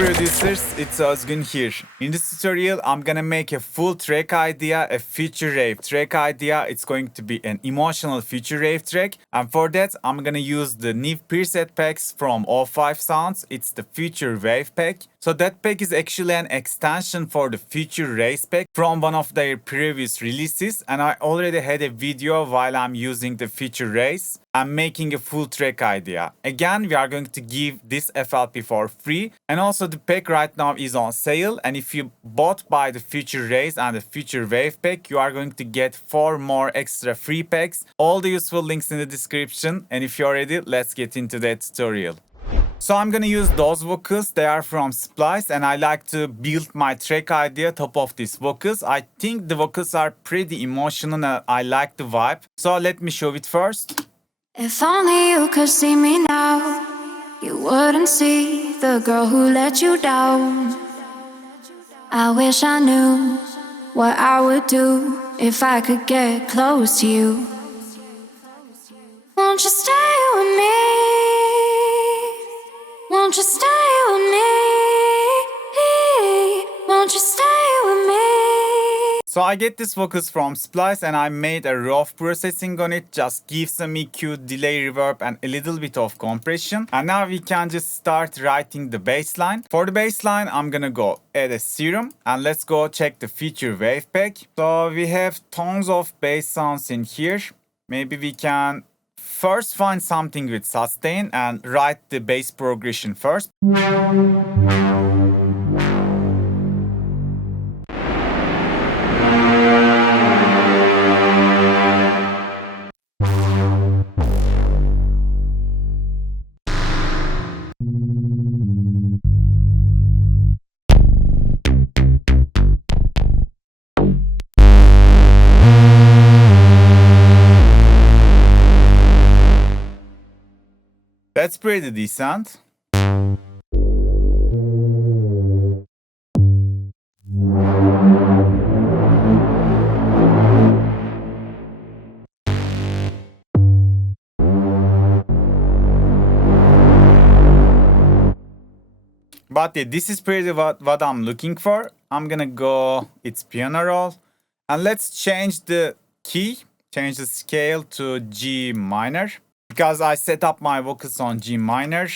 producers, it's Özgün here. In this tutorial, I'm gonna make a full track idea, a Future Rave track idea. It's going to be an emotional Future Rave track. And for that, I'm gonna use the new preset packs from Ofive Sounds. It's the Future Rave pack. So that pack is actually an extension for the Future Rave pack from one of their previous releases. And I already had a video while I'm using the Future Raves. I'm making a full track idea. Again, we are going to give this FLP for free. And also the pack right now is on sale. And if you both buy the Future Raves and the Future Wave pack, you are going to get 4 more extra free packs. All the useful links in the description. And if you're ready, let's get into that tutorial. So I'm gonna use those vocals. They are from SPLICE and I like to build my track idea top of these vocals. I think the vocals are pretty emotional and I like the vibe. So let me show it first. If only you could see me now, you wouldn't see the girl who let you down. I wish I knew what I would do if I could get close to you. Won't you stay with me? Won't you stay with me? Won't you stay with me? So I get these vocals from SPLICE and I made a rough processing on it. Just give some EQ, delay, reverb and a little bit of compression. And now we can just start writing the bass line. For the bass line, I'm gonna go add a serum and let's go check the Future Wave pack. So we have tons of bass sounds in here. Maybe we can first find something with sustain and write the bass progression first. That's pretty decent. But yeah, this is pretty what I'm looking for. I'm gonna go, it's piano roll. And let's change the key, change the scale to G minor. Because I set up my vocals on G minor.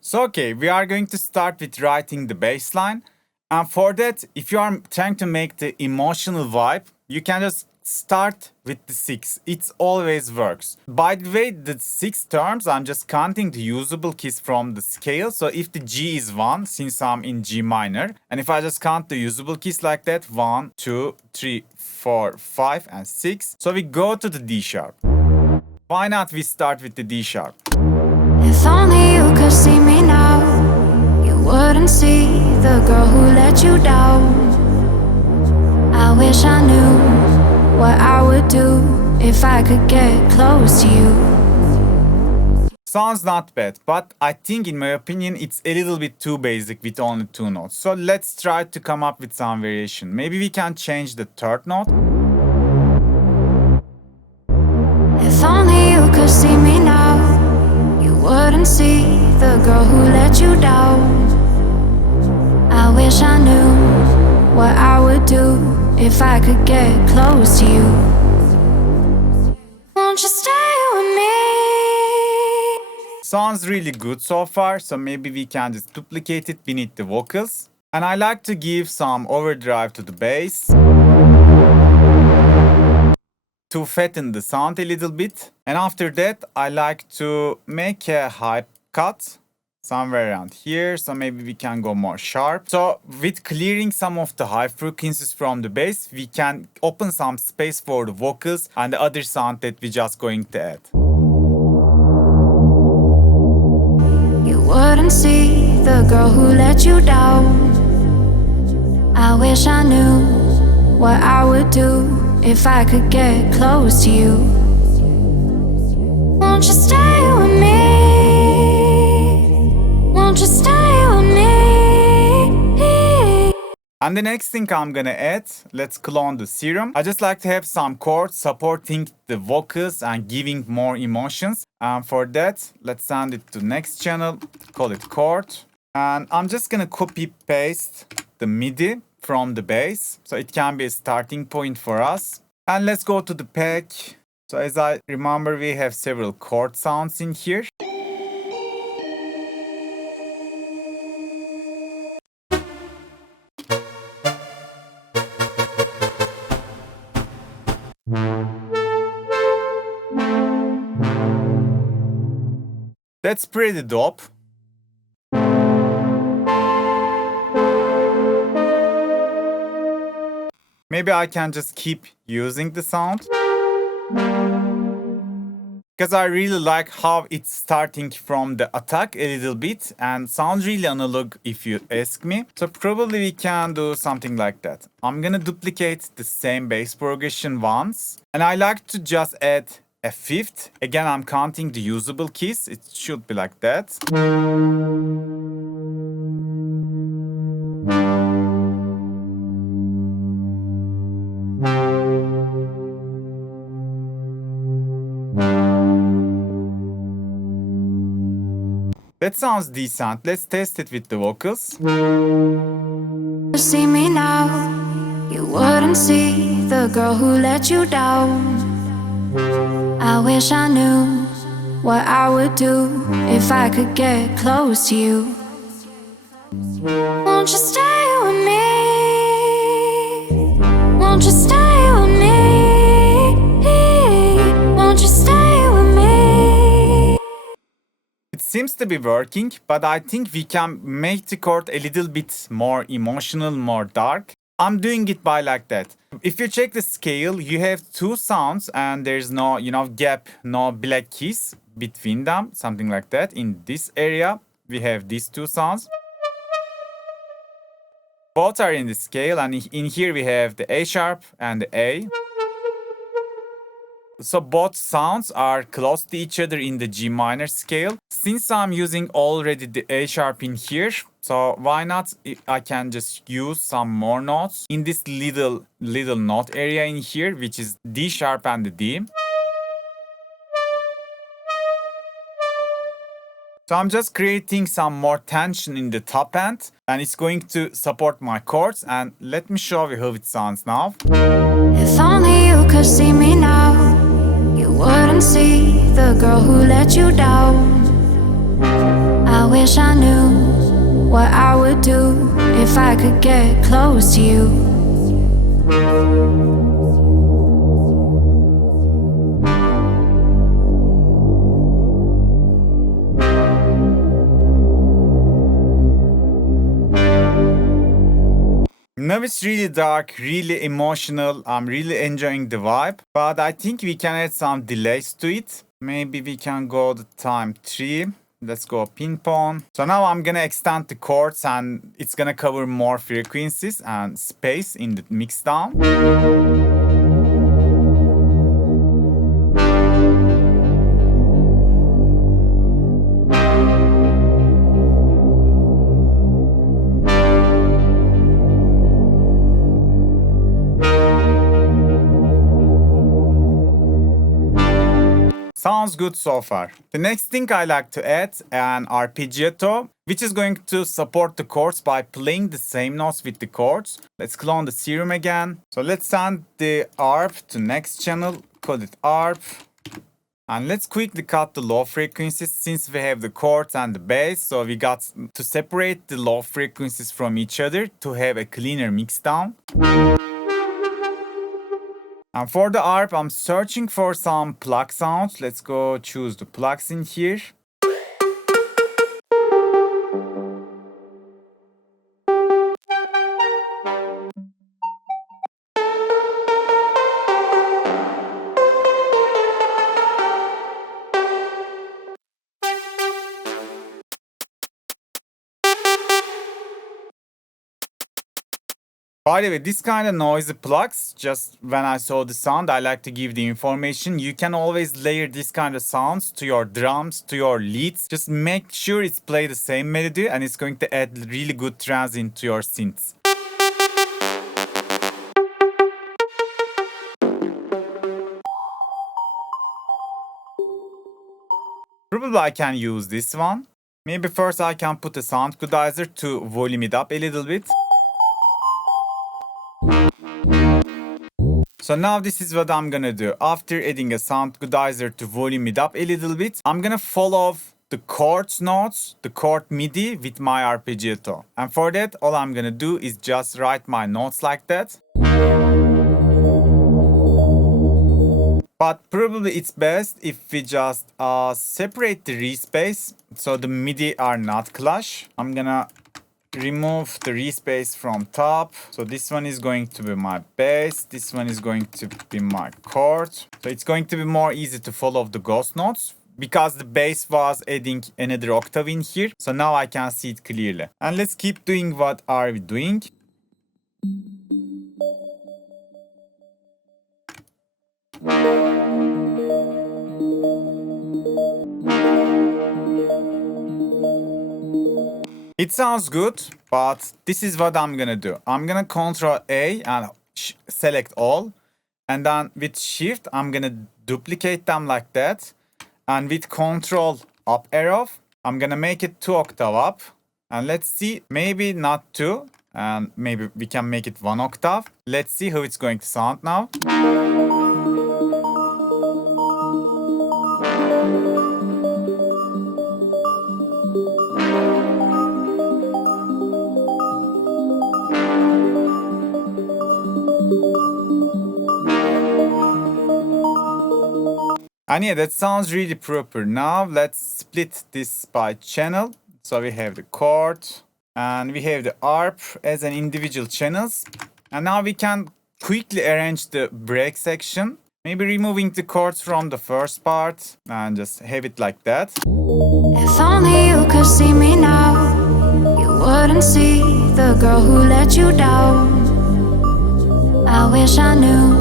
So okay, we are going to start with writing the bass line. And for that, if you are trying to make the emotional vibe, you can just start with the 6. It always works. By the way, the 6 terms, I'm just counting the usable keys from the scale. So if the G is 1, since I'm in G minor, and if I just count the usable keys like that, 1, 2, 3, 4, 5, and 6. So we go to the D sharp. Why not we start with the D sharp? If only you could see me now, you wouldn't see the girl who let you down. I wish I knew what I would do if I could get close to you. Sounds not bad, but I think in my opinion it's a little bit too basic with only 2 notes. So let's try to come up with some variation. Maybe we can change the 3rd note. If only you could see me now, you wouldn't see the girl who let you down. I wish I knew what I would do if I could get close to you. Won't you stay with me? Sounds really good so far, so maybe we can just duplicate it beneath the vocals. And I like to give some overdrive to the bass to fatten the sound a little bit. And after that, I like to make a high cut somewhere around here. So maybe we can go more sharp. So with clearing some of the high frequencies from the bass, we can open some space for the vocals and the other sound that we're just going to add. You wouldn't see the girl who let you down. I wish I knew what I would do if I could get close to you. Won't you stay with me? Won't you stay with me? And the next thing I'm gonna add, let's clone the serum. I just like to have some chords supporting the vocals and giving more emotions. And for that, let's send it to next channel, call it chord. And I'm just gonna copy paste the MIDI from the bass. So it can be a starting point for us. And let's go to the pack. So as I remember, we have several chord sounds in here. That's pretty dope. Maybe I can just keep using the sound. Because I really like how it's starting from the attack a little bit and sounds really analog if you ask me. So probably we can do something like that. I'm gonna duplicate the same bass progression once. And I like to just add a fifth. Again, I'm counting the usable keys. It should be like that. That sounds decent. Let's test it with the vocals. See me now, you wouldn't see the girl who let you down. I wish I knew what I would do if I could get close to you. Won't you stay with me? Won't you stay with me? Won't you stay with me? It seems to be working, but I think we can make the chord a little bit more emotional, more dark. I'm doing it by like that. If you check the scale, you have two sounds and there's no, gap, no black keys between them, something like that. In this area, we have these two sounds. Both are in the scale, and in here we have the A sharp and the A. So both sounds are close to each other in the G minor scale. Since I'm using already the A sharp in here, so why not I can just use some more notes in this little note area in here, which is D sharp and the D. So I'm just creating some more tension in the top end, and it's going to support my chords. And let me show you how it sounds now. If only you could see me now, you wouldn't see the girl who let you down. I wish I knew what I would do if I could get close to you. Now it's really dark, really emotional. I'm really enjoying the vibe, but I think we can add some delays to it. Maybe we can go to time 3. Let's go ping pong. So now I'm gonna extend the chords and it's gonna cover more frequencies and space in the mix down. Sounds good so far. The next thing I like to add an arpeggiato, which is going to support the chords by playing the same notes with the chords. Let's clone the serum again. So let's send the arp to next channel, call it arp. And let's quickly cut the low frequencies since we have the chords and the bass. So we got to separate the low frequencies from each other to have a cleaner mix down. And for the ARP, I'm searching for some plug sounds. Let's go choose the plugs in here. By the way, this kind of noisy plugs, just when I saw the sound, I like to give the information. You can always layer this kind of sounds to your drums, to your leads. Just make sure it's play the same melody and it's going to add really good trance into your synths. Probably I can use this one. Maybe first I can put a sound equalizer to volume it up a little bit. So now this is what I'm gonna do. After adding a sound equalizer to volume it up a little bit, I'm gonna follow the chords notes, the chord MIDI with my arpeggiato. And for that, all I'm gonna do is just write my notes like that. But probably it's best if we just separate the respace so the MIDI are not clash. I'm gonna remove the respace from top. So this one is going to be my bass. This one is going to be my chord. So it's going to be more easy to follow the ghost notes because the bass was adding another octave in here. So now I can see it clearly. And let's keep doing what are we doing. It sounds good, but this is what I'm gonna do. I'm gonna Control A and select all. And then with Shift, I'm gonna duplicate them like that. And with Control up arrow, I'm gonna make it 2 octave up. And let's see, maybe not 2. And maybe we can make it 1 octave. Let's see how it's going to sound now. And yeah, that sounds really proper. Now let's split this by channel. So we have the chord and we have the arp as an individual channels. And now we can quickly arrange the break section. Maybe removing the chords from the first part and just have it like that. If only you could see me now, you wouldn't see the girl who let you down. I wish I knew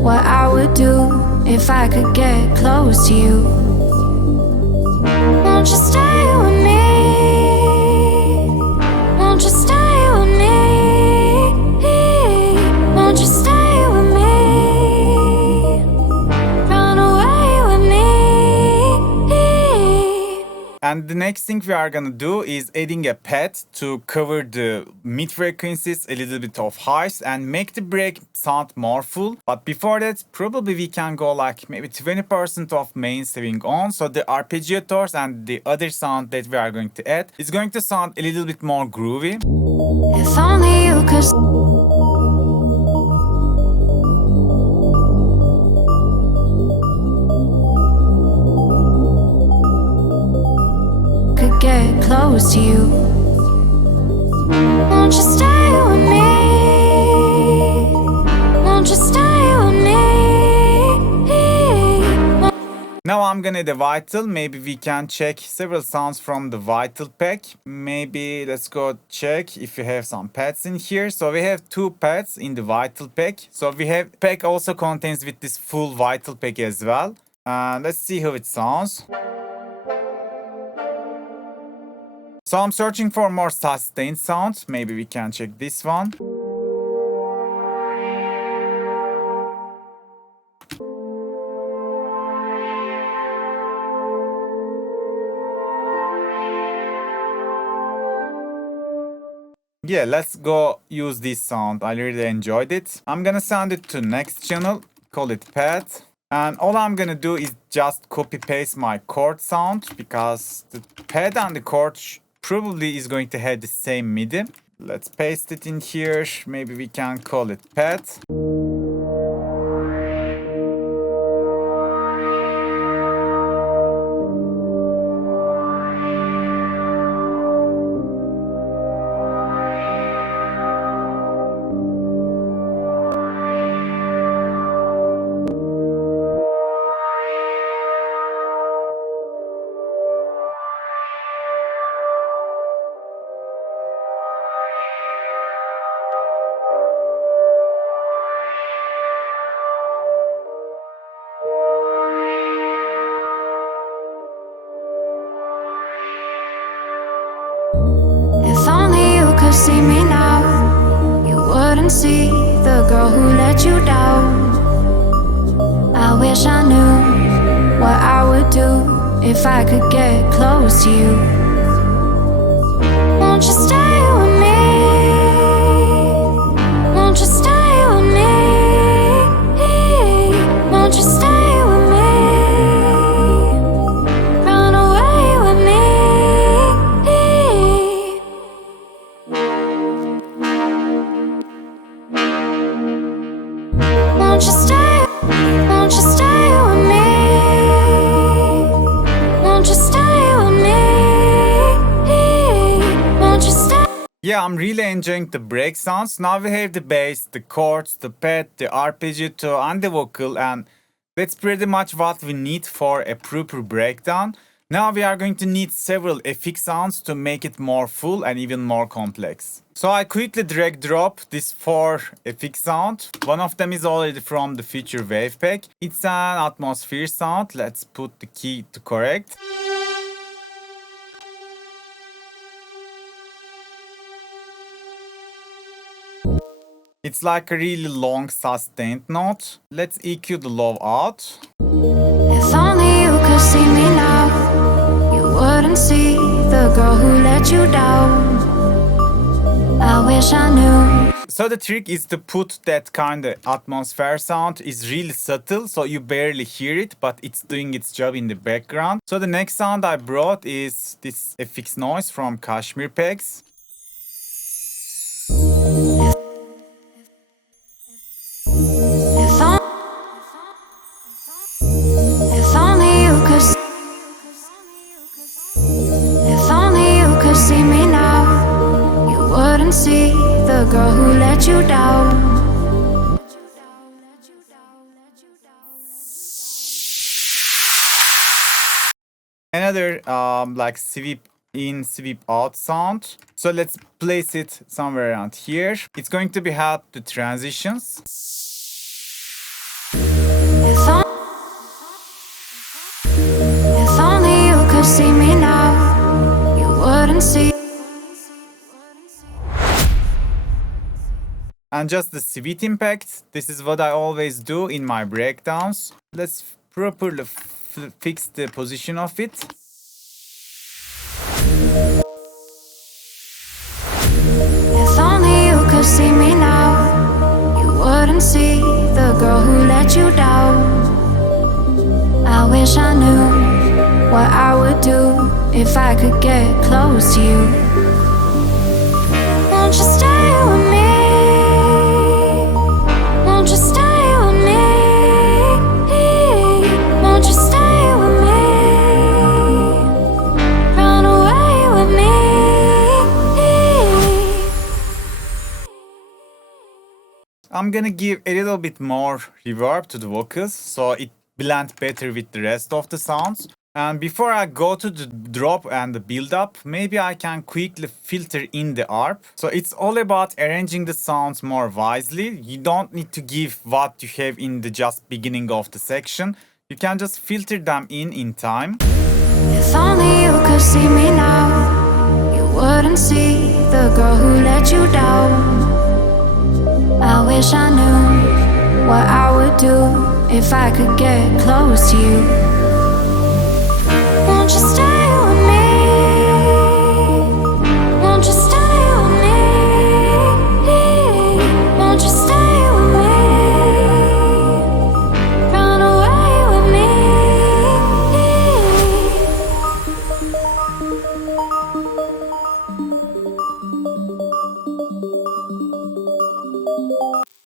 what I would do if I could get close to you. Won't you stay with me? Won't you stay with me? Won't you stay with me? Run away with me. And the next thing we are gonna do is adding a pad to cover the mid frequencies, a little bit of highs, and make the break sound more full. But before that, probably we can go like maybe 20% of main swing on. So the arpeggiators and the other sound that we are going to add is going to sound a little bit more groovy. If only you could get close to you. Won't you stay with me? Won't you stay with me? Now I'm gonna add a vital. Maybe we can check several sounds from the vital pack. Maybe let's go check if we have some pads in here. So we have 2 pads in the vital pack. So we have pack also contains with this full vital pack as well. Let's see how it sounds. So I'm searching for more sustained sounds. Maybe we can check this one. Yeah, let's go use this sound. I really enjoyed it. I'm gonna send it to next channel, call it pad. And all I'm gonna do is just copy paste my chord sound because the pad and the chord probably is going to have the same MIDI. Let's paste it in here. Maybe we can call it pad. If only you could see me now, you wouldn't see the girl who let you down. I wish I knew what I would do if I could get close to you. Won't you stay with me? Won't you stay with me? Won't you stay with me? Run away with me. Won't you stay? Won't you stay with me? Won't you stay with me? Won't you stay? Yeah, I'm really enjoying the break sounds. Now we have the bass, the chords, the pad, the arpeggio and the vocal, and that's pretty much what we need for a proper breakdown. Now we are going to need several FX sounds to make it more full and even more complex. So I quickly drag drop these 4 FX sound. One of them is already from the Future Rave pack. It's an atmosphere sound. Let's put the key to correct. It's like a really long sustained note. Let's EQ the low out. If only you could see me now, you wouldn't see the girl who let you down. I wish I knew. So the trick is to put that kind of atmosphere sound is really subtle, so you barely hear it, but it's doing its job in the background. So the next sound I brought is this FX noise from Kashmir Pegs. If only you could. If only you could see me now, you wouldn't see the girl who let you down. Another like sweep in, sweep out sound. So let's place it somewhere around here. It's going to be help the transitions. If only you could see me now, you wouldn't see. And just the sweet impact. This is what I always do in my breakdowns. Let's properly fix the position of it. If only you could see me now, you wouldn't see the girl who let you down. I wish I knew what I would do if I could get close to you. Won't you stay with me? Won't you stay with me? Won't you stay with me? Run away with me. I'm gonna give a little bit more reverb to the vocals so it blends better with the rest of the sounds. And before I go to the drop and the build up, maybe I can quickly filter in the ARP. So it's all about arranging the sounds more wisely. You don't need to give what you have in the just beginning of the section. You can just filter them in time. If only you could see me now, you wouldn't see the girl who let you down. I wish I knew what I would do if I could get close to you. Won't you stay with me? Won't you stay with me? Won't you stay with me? Run away with me.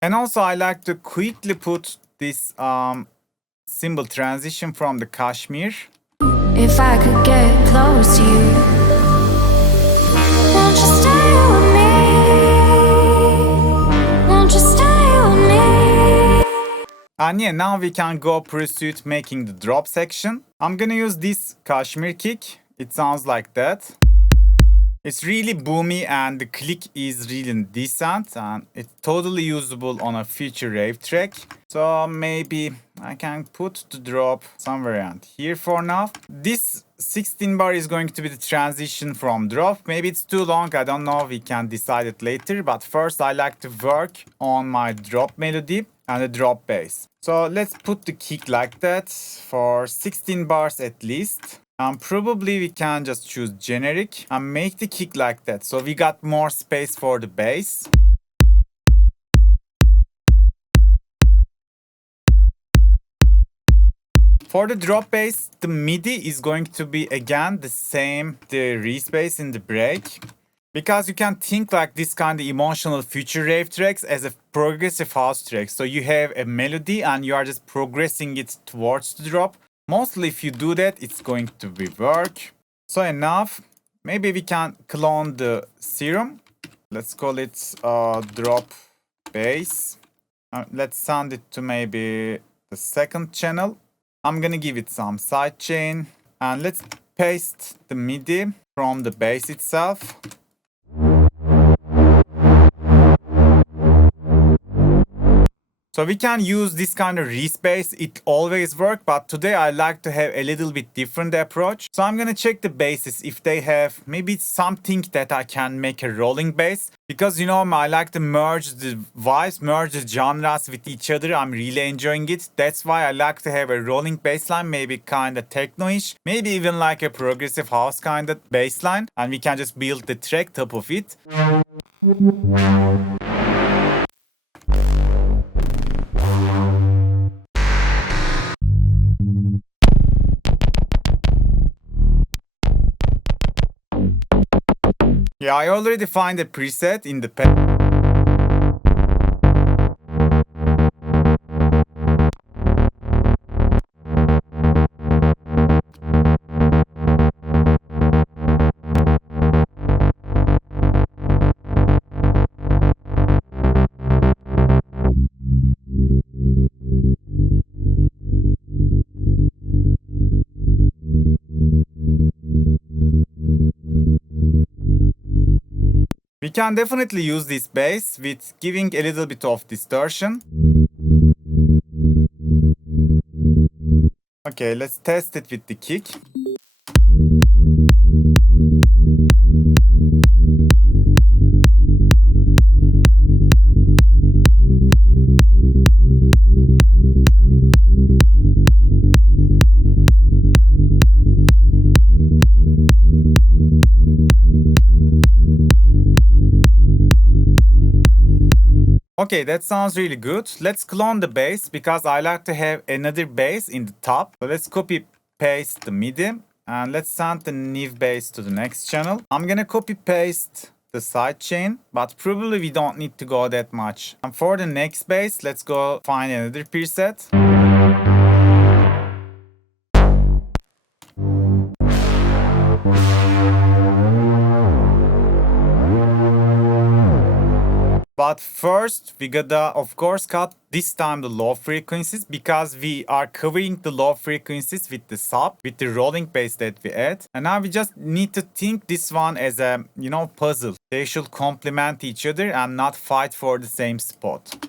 And also I like to quickly put this cymbal transition from the Kashmir. If I could get close to you, won't you stay with me? Won't you stay with me? And yeah, now we can go proceed making the drop section. I'm gonna use this Kashmir kick. It sounds like that. It's really boomy and the click is really decent and it's totally usable on a Future Rave track. So maybe I can put the drop somewhere around here for now. This 16 bar is going to be the transition from drop. Maybe it's too long, I don't know, we can decide it later. But first I like to work on my drop melody and the drop bass. So let's put the kick like that for 16 bars at least. Probably we can just choose generic and make the kick like that. So we got more space for the bass. For the drop bass, the MIDI is going to be again the same, the re-space in the break. Because you can think like this kind of emotional future rave tracks as a progressive house track. So you have a melody and you are just progressing it towards the drop. Mostly if you do that, it's going to be work. So enough. Maybe we can clone the serum. Let's call it drop bass. Let's send it to maybe the second channel. I'm gonna give it some sidechain. And let's paste the MIDI from the bass itself. So we can use this kind of re-space, it always works, but today I like to have a little bit different approach. So I'm gonna check the basses if they have maybe something that I can make a rolling bass. Because you know, I like to merge the vibes, merge the genres with each other. I'm really enjoying it. That's why I like to have a rolling bass line, maybe kind of techno-ish, maybe even like a progressive house kind of bass line. And we can just build the track top of it. Yeah, I already find a preset in the We can definitely use this bass with giving a little bit of distortion. Okay, let's test it with the kick. Okay, that sounds really good. Let's clone the bass because I like to have another bass in the top. So let's copy paste the MIDI and let's send the new bass to the next channel. I'm gonna copy paste the sidechain, but probably we don't need to go that much. And for the next bass, let's go find another preset. But first, we gotta, of course, cut this time the low frequencies because we are covering the low frequencies with the sub, with the rolling bass that we add. And now we just need to think this one as a, puzzle. They should complement each other and not fight for the same spot.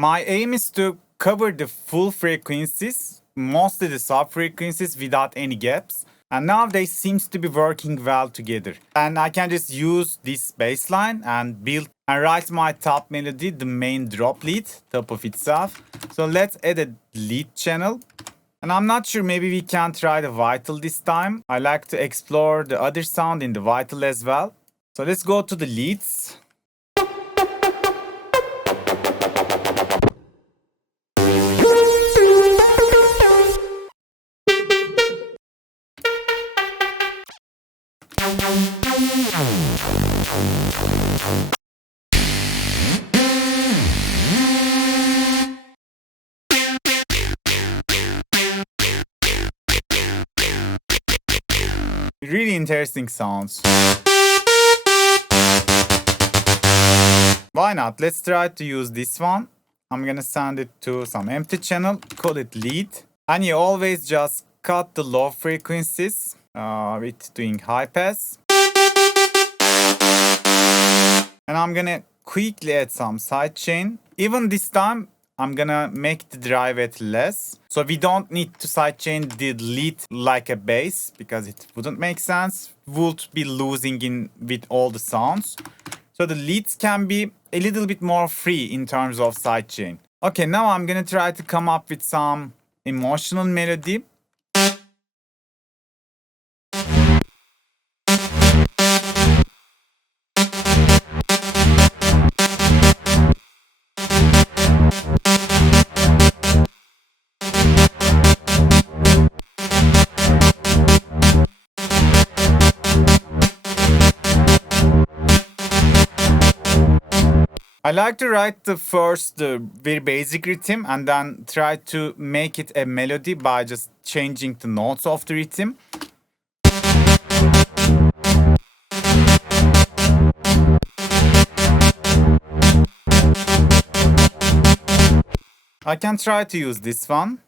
My aim is to cover the full frequencies, mostly the sub frequencies without any gaps. And now they seems to be working well together. And I can just use this bass line and build and write my top melody, the main drop lead, top of itself. So let's add a lead channel. And I'm not sure, maybe we can try the vital this time. I like to explore the other sound in the vital as well. So let's go to the leads. Really interesting sounds. Why not? Let's try to use this one. I'm gonna send it to some empty channel, call it lead. And you always just cut the low frequencies with doing high pass. And I'm gonna quickly add some sidechain. Even this time, I'm gonna make the drive at less. So we don't need to sidechain the lead like a bass because it wouldn't make sense. Would be losing in with all the sounds. So the leads can be a little bit more free in terms of sidechain. Okay, now I'm gonna try to come up with some emotional melody. I like to write the first very basic rhythm and then try to make it a melody by just changing the notes of the rhythm. I can try to use this one.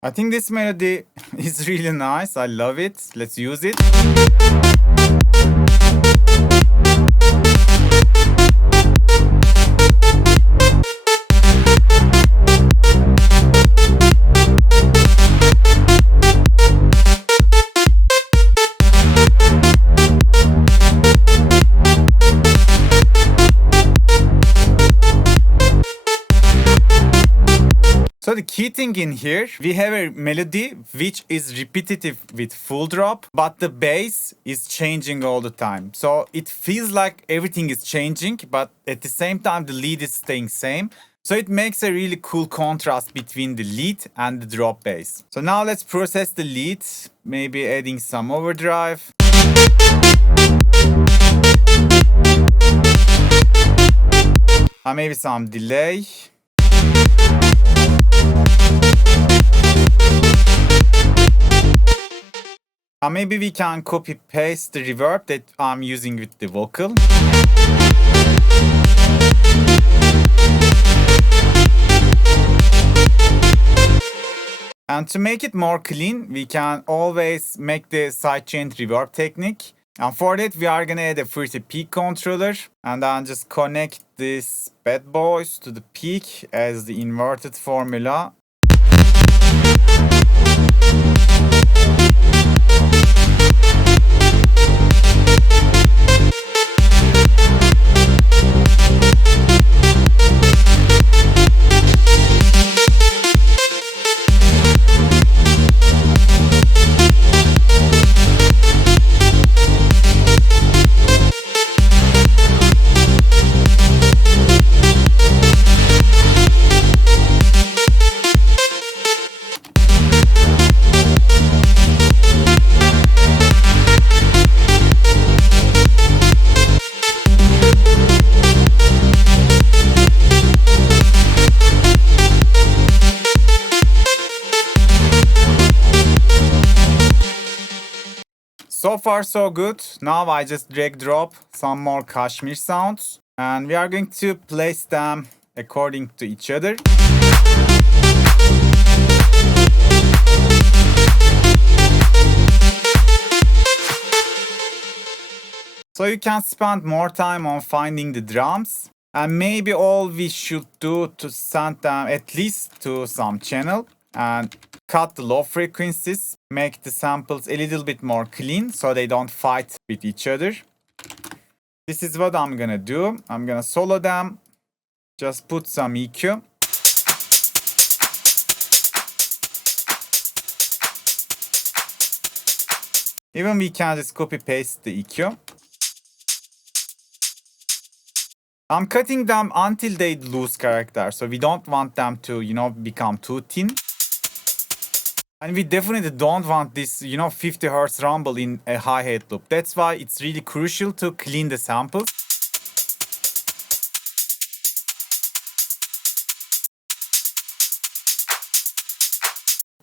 I think this melody is really nice. I love it. Let's use it. So the key thing in here, we have a melody which is repetitive with full drop, but the bass is changing all the time. So it feels like everything is changing, but at the same time the lead is staying same. So it makes a really cool contrast between the lead and the drop bass. So now let's process the lead, maybe adding some overdrive. And maybe some delay. Maybe we can copy paste the reverb that I'm using with the vocal. And to make it more clean, we can always make the sidechain reverb technique. And for that, we are gonna add a FLP peak controller and then just connect this bad boys to the peak as the inverted formula. So far so good. Now I just drag drop some more Kashmir sounds and we are going to place them according to each other. So you can spend more time on finding the drums. And maybe all we should do to send them at least to some channel and cut the low frequencies, make the samples a little bit more clean so they don't fight with each other. This is what I'm gonna do. I'm gonna solo them, just put some EQ. Even we can just copy paste the EQ. I'm cutting them until they lose character, so we don't want them to, become too thin. And we definitely don't want this, 50 Hz rumble in a hi-hat loop. That's why it's really crucial to clean the samples.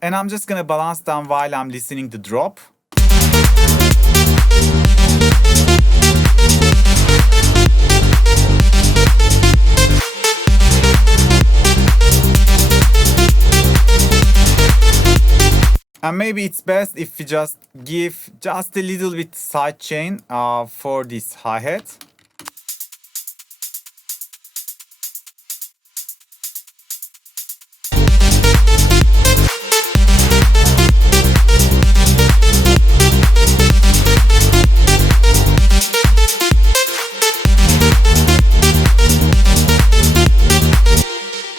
And I'm just gonna balance them while I'm listening to drop. And maybe it's best if we just give just a little bit sidechain for this hi-hat.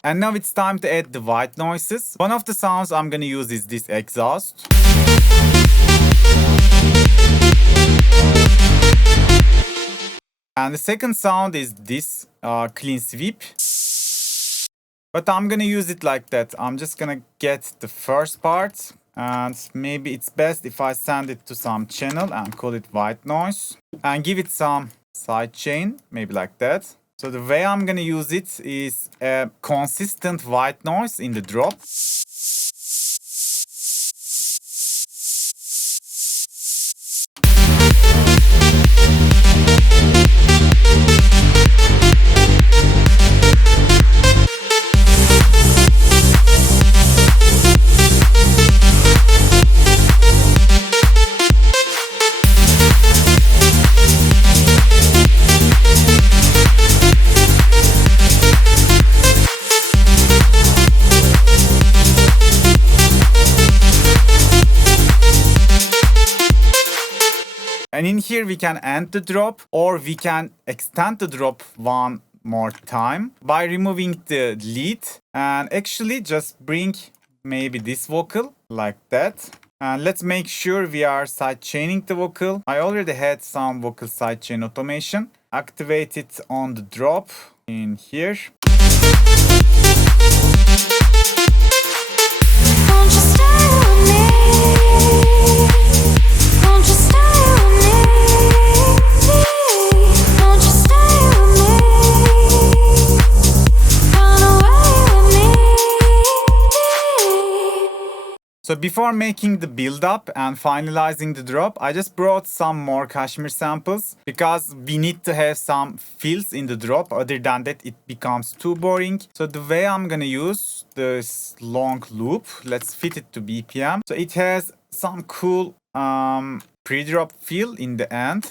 And now it's time to add the white noises. One of the sounds I'm gonna use is this exhaust. And the second sound is this clean sweep. But I'm gonna use it like that. I'm just gonna get the first part. And maybe it's best if I send it to some channel and call it white noise. And give it some sidechain, maybe like that. So the way I'm gonna use it is a consistent white noise in the drop. And in here we can end the drop or we can extend the drop one more time by removing the lead and actually just bring maybe this vocal like that. And let's make sure we are sidechaining the vocal. I already had some vocal sidechain automation. Activate it on the drop in here. Won't you stay with me? Won't you stay with me? Won't you stay with me? Run away with me. So before making the build up and finalizing the drop, I just brought some more Kashmir samples because we need to have some fills in the drop. Other than that, it becomes too boring. So the way I'm gonna use this long loop, let's fit it to BPM. So it has some cool pre-drop fill in the end.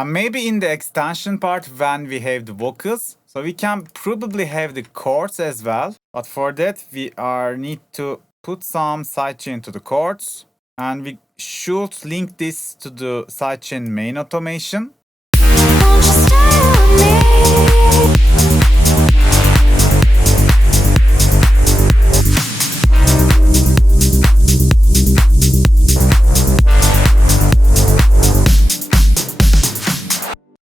And maybe in the extension part when we have the vocals, so we can probably have the chords as well. But for that, we need to put some sidechain to the chords. And we should link this to the sidechain main automation. Won't you stay with me?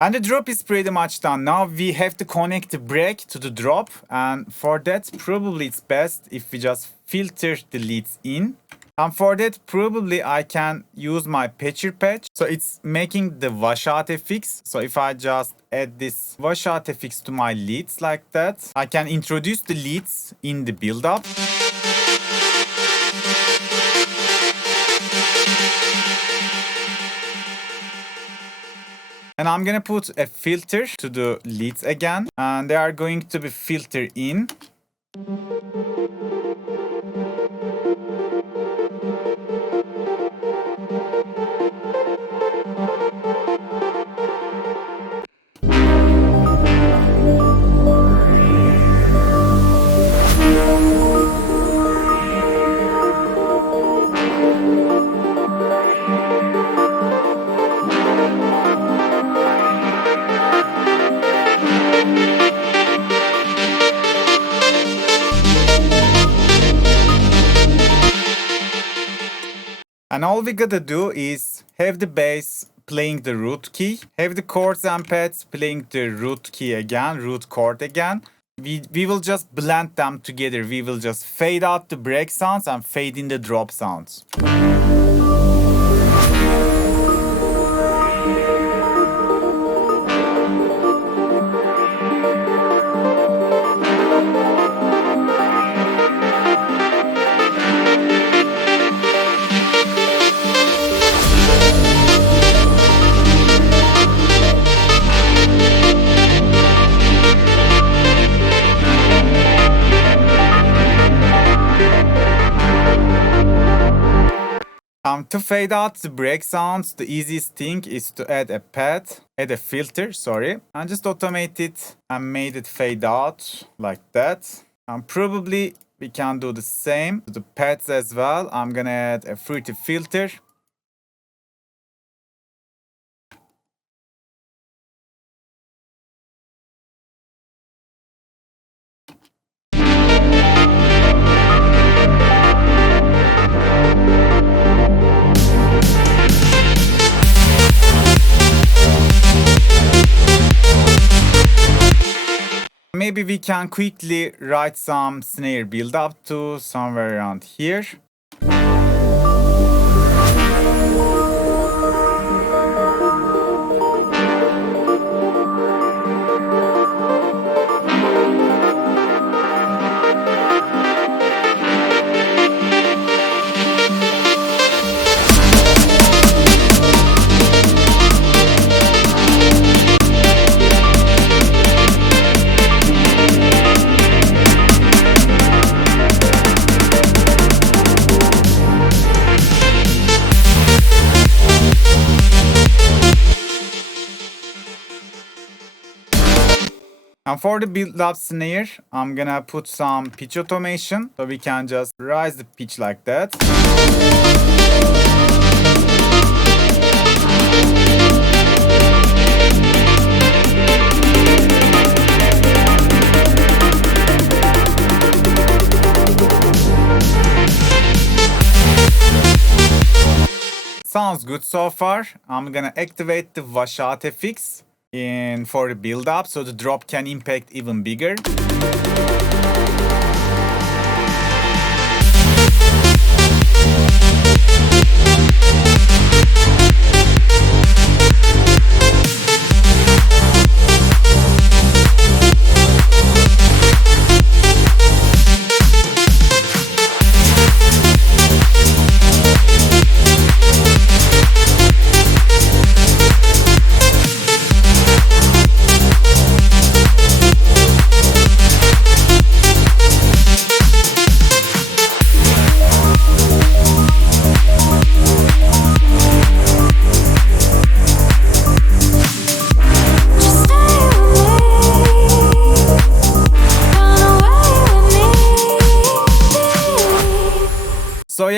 And the drop is pretty much done. Now we have to connect the break to the drop. And for that, probably it's best if we just filter the leads in. And for that, probably I can use my patcher patch. So it's making the washout FX. So if I just add this washout FX to my leads like that, I can introduce the leads in the build-up. And I'm gonna put a filter to the leads again, and they are going to be filtered in. And all we gotta do is have the bass playing the root key, have the chords and pads playing the root key again, root chord again. We will just blend them together. We will just fade out the break sounds and fade in the drop sounds. To fade out the break sounds, the easiest thing is to add a filter, and just automate it and made it fade out like that. And probably we can do the same to the pads as well. I'm gonna add a fruity filter. Maybe we can quickly write some snare build up to somewhere around here. And for the build-up snare, I'm gonna put some pitch automation, so we can just rise the pitch like that. Sounds good so far. I'm gonna activate the washout FX for the build up so the drop can impact even bigger.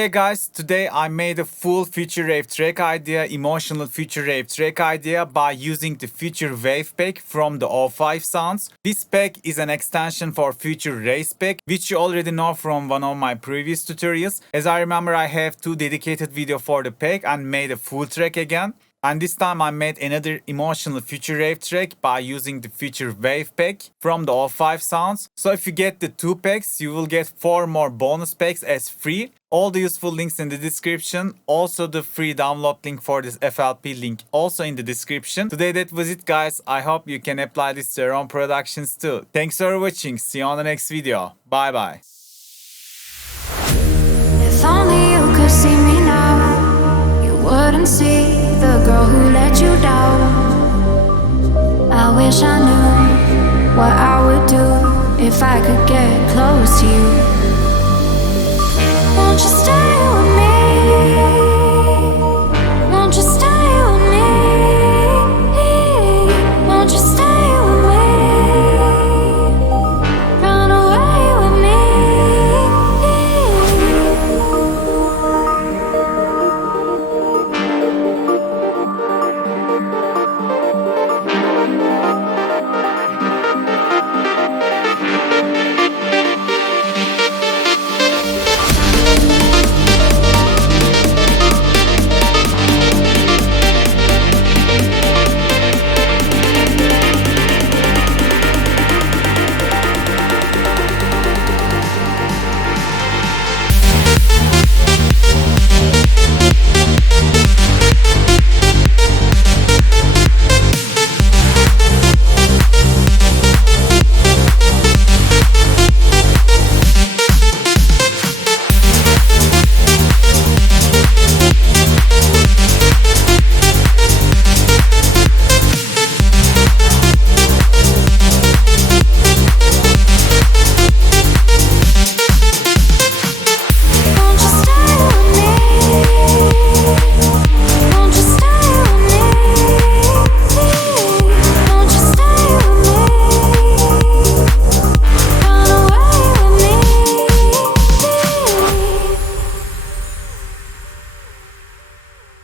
Okay guys, today I made a full Future Rave track idea, emotional Future Rave track idea by using the Future Wave pack from the Ofive Sounds. This pack is an extension for Future Rave pack, which you already know from one of my previous tutorials. As I remember, I have 2 dedicated videos for the pack and made a full track again. And this time I made another emotional Future Rave track by using the Future Wave pack from the Ofive Sounds. So if you get the 2 packs, you will get 4 more bonus packs as free. All the useful links in the description. Also the free download link for this FLP link also in the description. Today that was it guys. I hope you can apply this to your own productions too. Thanks for watching. See you on the next video. Bye bye. If only you could see me now, you wouldn't see the girl who let you down. I wish I knew what I would do if I could get close to you. Won't you stay?